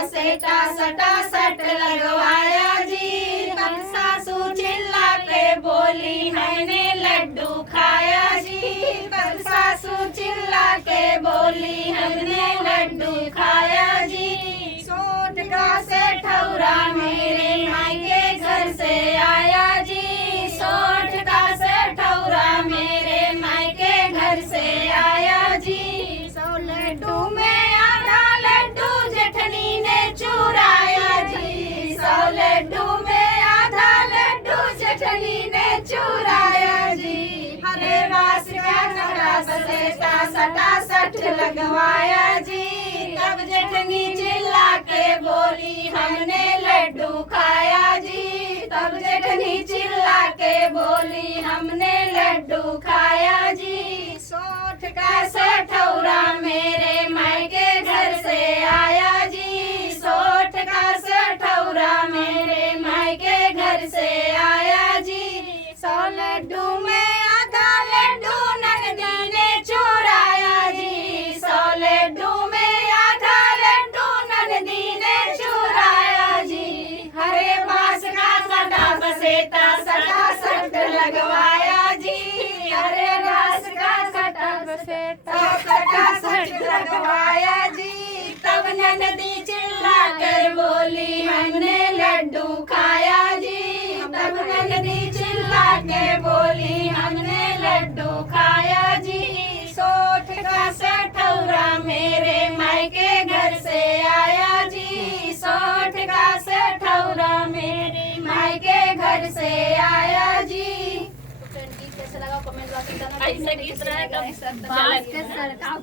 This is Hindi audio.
बसेटा सटा सट लगवाया जी। तब सासू चिल्ला के बोली हमने लड्डू खाया जी। तब सासू चिल्ला के बोली हमने लड्डू खाया जी। सोट का से ठौरा मेरे मायके घर से आया जी। सोट का से ठौरा मेरे मायके घर से आया जी। 100 लड्डू में आधा लड्डू जेठनी ने चुराया जी। 100 लड्डू में आधा लड्डू जेठनी ने चुराया जी। हरे बास का सटा बसेटा सटा सट लगवाया जी। तब जेठनी चिल्ला के बोली हमने लड्डू खाया जी। तब जेठनी चिल्ला के बोली हमने लड्डू खाया जी। सोठ का से ठौरा मेरे मायके घर से आया जी। सोठ का से ठौरा मेरे मायके घर से आया जी। 100 लड्डू में आधा लड्डू नंदी ने चुराया जी। 100 लड्डू में आधा लड्डू नंदी ने चुराया जी। हरे बास का सटा बसेटा सटा सट लगवाया जी। हरे बास का सटा बसेटा सटा सट लगवाया जी। तब नंदी चिल्ला कर बोली हमने लड्डू खाया जी। तब नंदी चिल्ला के बोली हमने लड्डू खाया जी। सोठ का से ठौरा मेरे मायके घर से आया जी। सोठ का से ठौरा मेरे मायके घर से आया जी। कैसे लगा कमेंट बॉक्स में बताना। ऐसे गीत रहा है, बात के सरकार